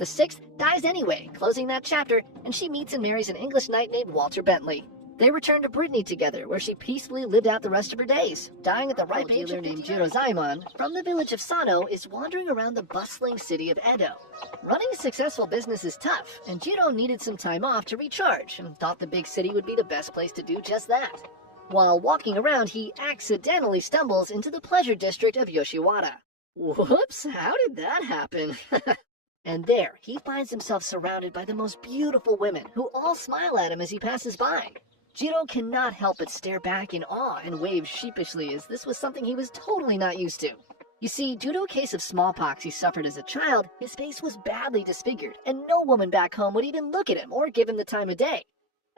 The sixth dies anyway, closing that chapter, and she meets and marries an English knight named Walter Bentley. They return to Brittany together, where she peacefully lived out the rest of her days, dying at the ripe age of named Jiro Zaimon from the village of Sano is wandering around the bustling city of Edo. Running a successful business is tough, and Jiro needed some time off to recharge and thought the big city would be the best place to do just that. While walking around, he accidentally stumbles into the pleasure district of Yoshiwara. Whoops, how did that happen? And there, he finds himself surrounded by the most beautiful women, who all smile at him as he passes by. Jiro cannot help but stare back in awe and wave sheepishly, as this was something he was totally not used to. You see, due to a case of smallpox he suffered as a child, his face was badly disfigured, and no woman back home would even look at him or give him the time of day.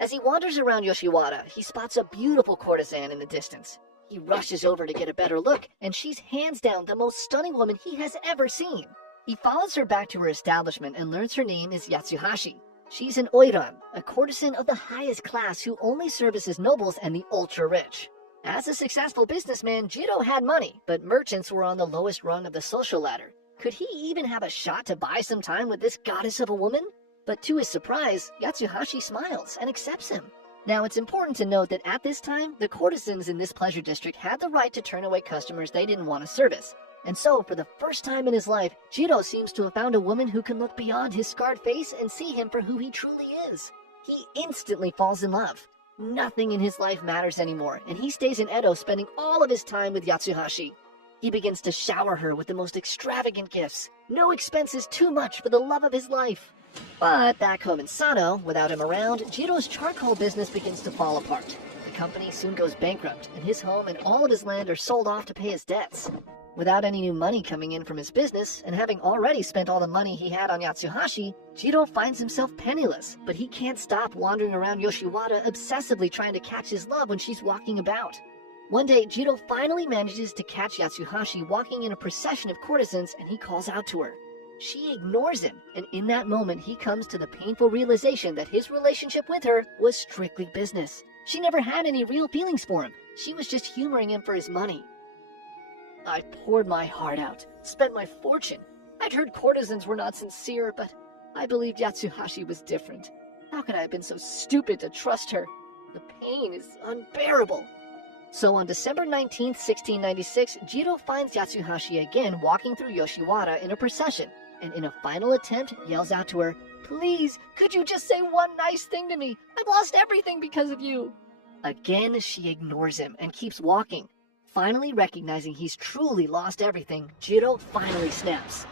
As he wanders around Yoshiwara, he spots a beautiful courtesan in the distance. He rushes over to get a better look, and she's hands down the most stunning woman he has ever seen. He follows her back to her establishment and learns her name is Yatsuhashi. She's an oiran, a courtesan of the highest class who only services nobles and the ultra-rich. As a successful businessman, Jiro had money, but merchants were on the lowest rung of the social ladder. Could he even have a shot to buy some time with this goddess of a woman? But to his surprise, Yatsuhashi smiles and accepts him. Now, it's important to note that at this time, the courtesans in this pleasure district had the right to turn away customers they didn't want to service. And so, for the first time in his life, Jiro seems to have found a woman who can look beyond his scarred face and see him for who he truly is. He instantly falls in love. Nothing in his life matters anymore, and he stays in Edo spending all of his time with Yatsuhashi. He begins to shower her with the most extravagant gifts. No expense is too much for the love of his life. But back home in Sano, without him around, Jiro's charcoal business begins to fall apart. The company soon goes bankrupt, and his home and all of his land are sold off to pay his debts. Without any new money coming in from his business, and having already spent all the money he had on Yatsuhashi, Jiro finds himself penniless, but he can't stop wandering around Yoshiwara obsessively trying to catch his love when she's walking about. One day, Jiro finally manages to catch Yatsuhashi walking in a procession of courtesans, and he calls out to her. She ignores him, and in that moment he comes to the painful realization that his relationship with her was strictly business. She never had any real feelings for him. She was just humoring him for his money. I poured my heart out, spent my fortune. I'd heard courtesans were not sincere, but I believed Yatsuhashi was different. How could I have been so stupid to trust her? The pain is unbearable. So on December 19th, 1696, Jiro finds Yatsuhashi again walking through Yoshiwara in a procession, and in a final attempt yells out to her, "Please, could you just say one nice thing to me? I've lost everything because of you." Again, she ignores him and keeps walking. Finally recognizing he's truly lost everything, Jiro finally snaps.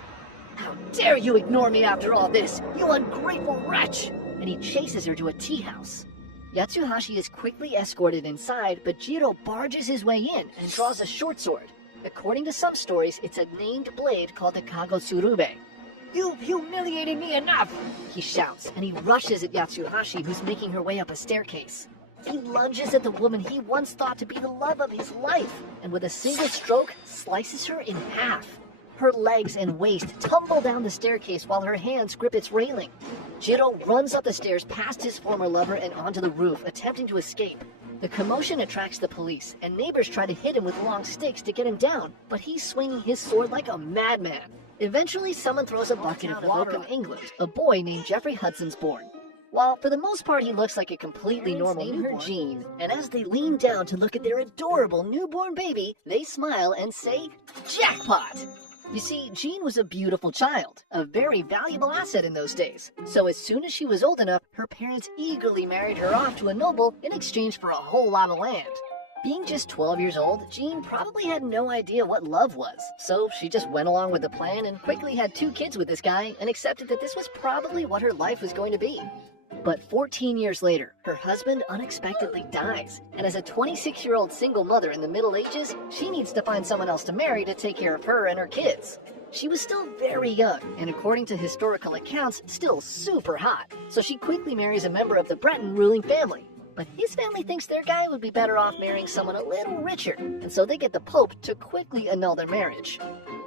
"How dare you ignore me after all this, you ungrateful wretch!" And he chases her to a tea house. Yatsuhashi is quickly escorted inside, but Jiro barges his way in and draws a short sword. According to some stories, it's a named blade called the Kagotsurube. "You've humiliated me enough!" he shouts, and he rushes at Yatsuhashi, who's making her way up a staircase. He lunges at the woman he once thought to be the love of his life, and with a single stroke, slices her in half. Her legs and waist tumble down the staircase while her hands grip its railing. Jiro runs up the stairs past his former lover and onto the roof, attempting to escape. The commotion attracts the police, and neighbors try to hit him with long sticks to get him down, but he's swinging his sword like a madman. Eventually, someone throws a bucket of water on England. A boy named Jeffrey Hudson's born. While for the most part he looks like a completely normal newborn, Jean, and as they lean down to look at their adorable newborn baby, they smile and say, "Jackpot!" You see, Jean was a beautiful child, a very valuable asset in those days. So as soon as she was old enough, her parents eagerly married her off to a noble in exchange for a whole lot of land. Being just 12 years old, Jean probably had no idea what love was, so she just went along with the plan and quickly had 2 kids with this guy and accepted that this was probably what her life was going to be. But 14 years later, her husband unexpectedly dies, and as a 26-year-old single mother in the Middle Ages, she needs to find someone else to marry to take care of her and her kids. She was still very young, and according to historical accounts, still super hot, so she quickly marries a member of the Breton ruling family. But his family thinks their guy would be better off marrying someone a little richer, and so they get the Pope to quickly annul their marriage.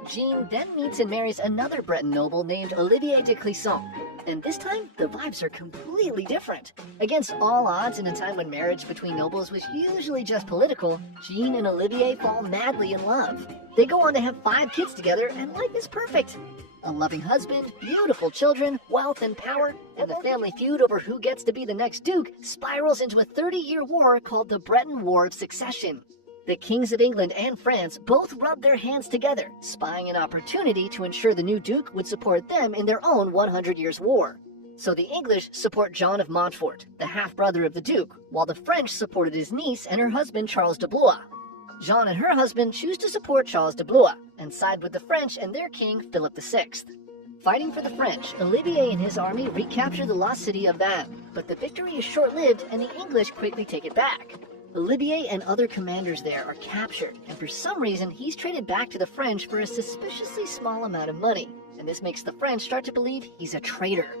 Jean then meets and marries another Breton noble named Olivier de Clisson. And this time, the vibes are completely different. Against all odds, in a time when marriage between nobles was usually just political, Jean and Olivier fall madly in love. They go on to have 5 kids together, and life is perfect. A loving husband, beautiful children, wealth and power, and the family feud over who gets to be the next duke spirals into a 30-year war called the Breton War of Succession. The kings of England and France both rubbed their hands together, spying an opportunity to ensure the new duke would support them in their own 100 Years' War. So the English support John of Montfort, the half-brother of the duke, while the French supported his niece and her husband Charles de Blois. Jeanne and her husband choose to support Charles de Blois and side with the French and their king Philip VI. Fighting for the French, Olivier and his army recapture the lost city of Vannes, but the victory is short-lived and the English quickly take it back. Olivier and other commanders there are captured, and for some reason he's traded back to the French for a suspiciously small amount of money, and this makes the French start to believe he's a traitor.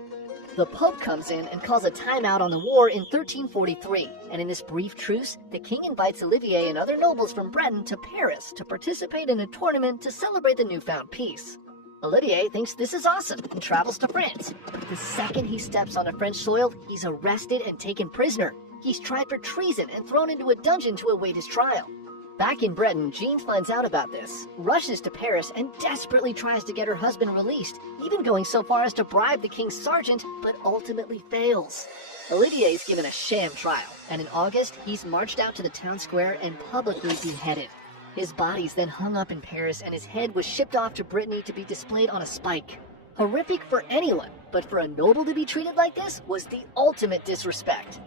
The Pope comes in and calls a timeout on the war in 1343, and in this brief truce, the king invites Olivier and other nobles from Breton to Paris to participate in a tournament to celebrate the newfound peace. Olivier thinks this is awesome and travels to France, but the second he steps on a French soil, he's arrested and taken prisoner. He's tried for treason and thrown into a dungeon to await his trial. Back in Breton, Jeanne finds out about this, rushes to Paris, and desperately tries to get her husband released, even going so far as to bribe the king's sergeant, but ultimately fails. Olivier is given a sham trial, and in August, he's marched out to the town square and publicly beheaded. His body's then hung up in Paris, and his head was shipped off to Brittany to be displayed on a spike. Horrific for anyone, but for a noble to be treated like this was the ultimate disrespect.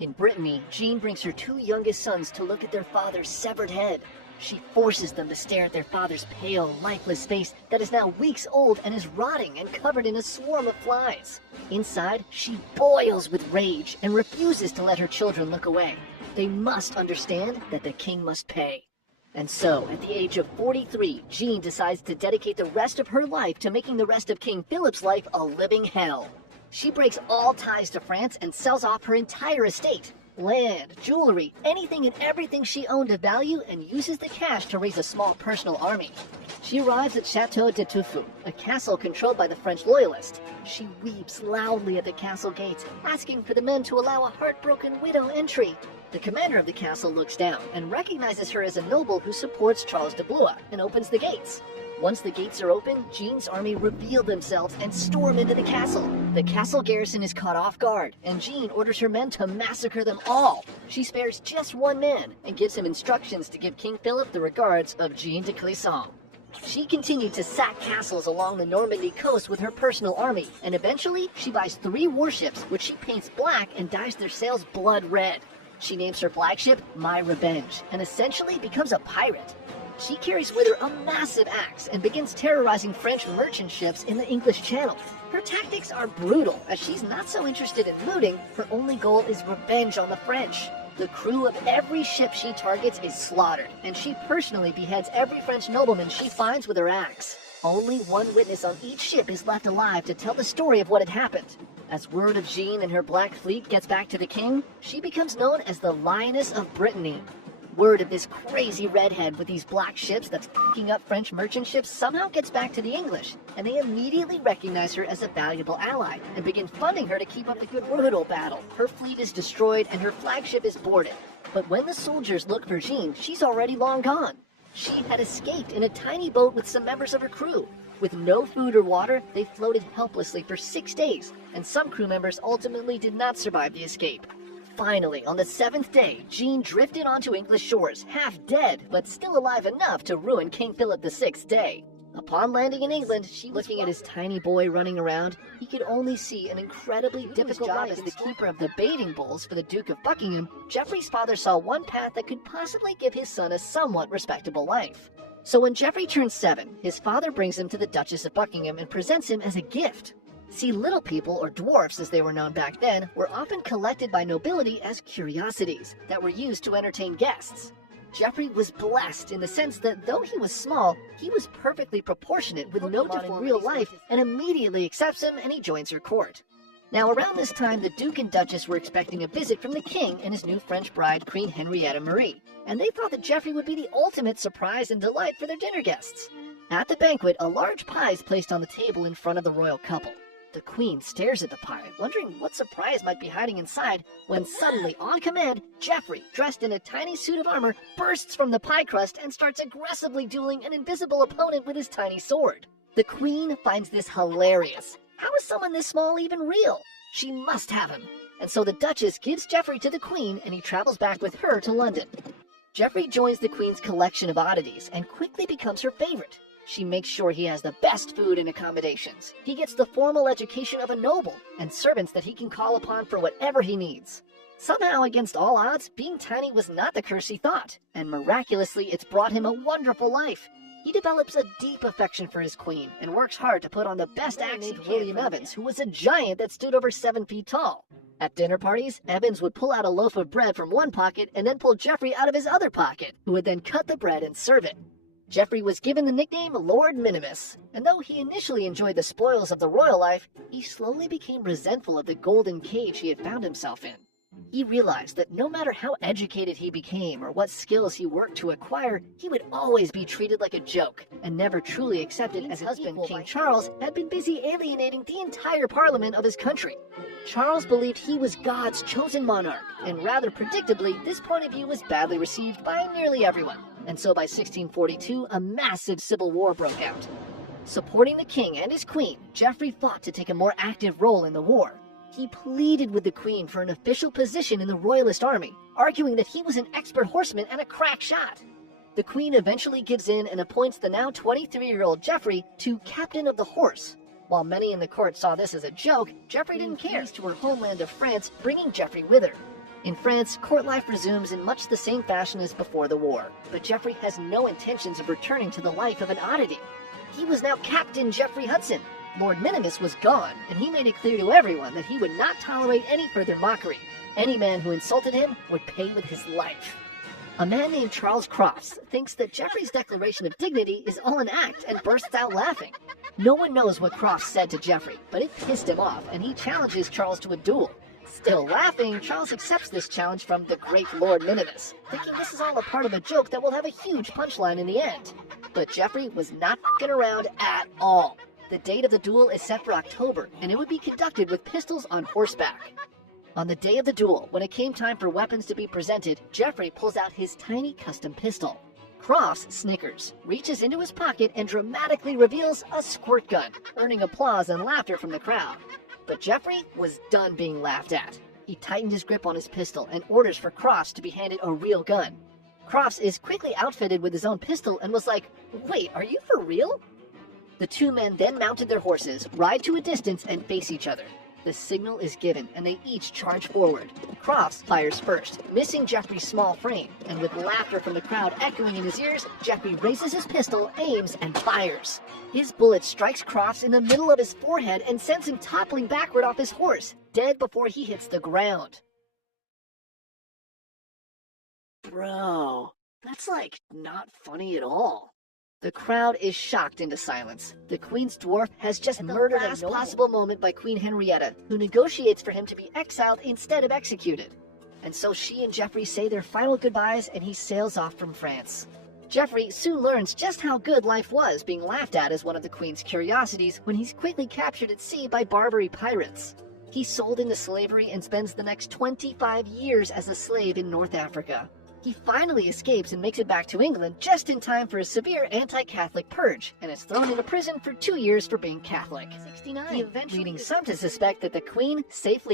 In Brittany, Jeanne brings her two youngest sons to look at their father's severed head. She forces them to stare at their father's pale, lifeless face that is now weeks old and is rotting and covered in a swarm of flies. Inside, she boils with rage and refuses to let her children look away. They must understand that the king must pay. And so, at the age of 43, Jeanne decides to dedicate the rest of her life to making the rest of King Philip's life a living hell. She breaks all ties to France and sells off her entire estate. Land, jewelry, anything and everything she owned of value, and uses the cash to raise a small personal army. She arrives at Chateau de Tuffeau, a castle controlled by the French loyalists. She weeps loudly at the castle gates, asking for the men to allow a heartbroken widow entry. The commander of the castle looks down and recognizes her as a noble who supports Charles de Blois and opens the gates. Once the gates are open, Jeanne's army reveal themselves and storm into the castle. The castle garrison is caught off guard, and Jeanne orders her men to massacre them all. She spares just one man and gives him instructions to give King Philip the regards of Jeanne de Clisson. She continued to sack castles along the Normandy coast with her personal army, and eventually she buys 3 warships which she paints black and dyes their sails blood red. She names her flagship My Revenge, and essentially becomes a pirate. She carries with her a massive axe and begins terrorizing French merchant ships in the English Channel. Her tactics are brutal, as she's not so interested in looting. Her only goal is revenge on the French. The crew of every ship she targets is slaughtered, and she personally beheads every French nobleman she finds with her axe. Only one witness on each ship is left alive to tell the story of what had happened. As word of Jeanne and her Black Fleet gets back to the king, she becomes known as the Lioness of Brittany. Word of this crazy redhead with these black ships that's f***ing up French merchant ships somehow gets back to the English, and they immediately recognize her as a valuable ally and begin funding her to keep up the good brutal battle. Her fleet is destroyed and her flagship is boarded. But when the soldiers look for Jeanne, she's already long gone. She had escaped in a tiny boat with some members of her crew. With no food or water, they floated helplessly for 6 days, and some crew members ultimately did not survive the escape. Finally, on the 7th day, Jeanne drifted onto English shores, half dead, but still alive enough to ruin King Philip VI's day. Upon landing in England, she was looking at his tiny boy running around. He could only see an incredibly difficult job as the keeper of the baiting bulls for the Duke of Buckingham. Geoffrey's father saw one path that could possibly give his son a somewhat respectable life. So when Geoffrey turns 7, his father brings him to the Duchess of Buckingham and presents him as a gift. See, little people, or dwarfs as they were known back then, were often collected by nobility as curiosities that were used to entertain guests. Geoffrey was blessed in the sense that though he was small, he was perfectly proportionate with no deformities in real life, and immediately accepts him and he joins her court. Now around this time, the Duke and Duchess were expecting a visit from the king and his new French bride, Queen Henrietta Marie, and they thought that Geoffrey would be the ultimate surprise and delight for their dinner guests. At the banquet, a large pie is placed on the table in front of the royal couple. The queen stares at the pie, wondering what surprise might be hiding inside, when suddenly, on command, Geoffrey, dressed in a tiny suit of armor, bursts from the pie crust and starts aggressively dueling an invisible opponent with his tiny sword. The queen finds this hilarious. How is someone this small even real? She must have him. And so the Duchess gives Geoffrey to the queen and he travels back with her to London. Geoffrey joins the queen's collection of oddities and quickly becomes her favorite. She makes sure he has the best food and accommodations. He gets the formal education of a noble and servants that he can call upon for whatever he needs. Somehow, against all odds, being tiny was not the curse he thought, and miraculously it's brought him a wonderful life. He develops a deep affection for his queen and works hard to put on the best act named William Evans, who was a giant that stood over 7 feet tall. At dinner parties, Evans would pull out a loaf of bread from one pocket and then pull Geoffrey out of his other pocket, who would then cut the bread and serve it. Geoffrey was given the nickname Lord Minimus, and though he initially enjoyed the spoils of the royal life, he slowly became resentful of the golden cage he had found himself in. He realized that no matter how educated he became or what skills he worked to acquire, he would always be treated like a joke and never truly accepted as his husband, King Charles, had been busy alienating the entire parliament of his country. Charles believed he was God's chosen monarch, and rather predictably, this point of view was badly received by nearly everyone. And so by 1642, a massive civil war broke out. Supporting the king and his queen, Geoffrey fought to take a more active role in the war. He pleaded with the queen for an official position in the royalist army, arguing that he was an expert horseman and a crack shot. The queen eventually gives in and appoints the now 23-year-old Geoffrey to captain of the horse. While many in the court saw this as a joke, Geoffrey didn't care to her homeland of France, bringing Geoffrey with her. In France, court life resumes in much the same fashion as before the war, but Geoffrey has no intentions of returning to the life of an oddity. He was now Captain Geoffrey Hudson. Lord Minimus was gone, and he made it clear to everyone that he would not tolerate any further mockery. Any man who insulted him would pay with his life. A man named Charles Crofts thinks that Geoffrey's declaration of dignity is all an act and bursts out laughing. No one knows what Crofts said to Geoffrey, but it pissed him off, and he challenges Charles to a duel. Still laughing, Charles accepts this challenge from the great Lord Minimus, thinking this is all a part of a joke that will have a huge punchline in the end. But Geoffrey was not f***ing around at all. The date of the duel is set for October, and it would be conducted with pistols on horseback. On the day of the duel, when it came time for weapons to be presented, Geoffrey pulls out his tiny custom pistol. Crofts snickers, reaches into his pocket, and dramatically reveals a squirt gun, earning applause and laughter from the crowd. But Geoffrey was done being laughed at. He tightened his grip on his pistol and orders for Crofts to be handed a real gun. Crofts is quickly outfitted with his own pistol and was like, "Wait, are you for real?" The two men then mounted their horses, ride to a distance, and face each other. The signal is given, and they each charge forward. Crofts fires first, missing Geoffrey's small frame, and with laughter from the crowd echoing in his ears, Geoffrey raises his pistol, aims, and fires. His bullet strikes Crofts in the middle of his forehead and sends him toppling backward off his horse, dead before he hits the ground. Bro, that's not funny at all. The crowd is shocked into silence. The Queen's dwarf has just murdered at the last possible moment by Queen Henrietta, who negotiates for him to be exiled instead of executed. And so she and Geoffrey say their final goodbyes and he sails off from France. Geoffrey soon learns just how good life was, being laughed at as one of the Queen's curiosities when he's quickly captured at sea by Barbary pirates. He's sold into slavery and spends the next 25 years as a slave in North Africa. He finally escapes and makes it back to England just in time for a severe anti-Catholic purge, and is thrown into prison for 2 years for being Catholic. 69, leading some to suspect that the Queen safely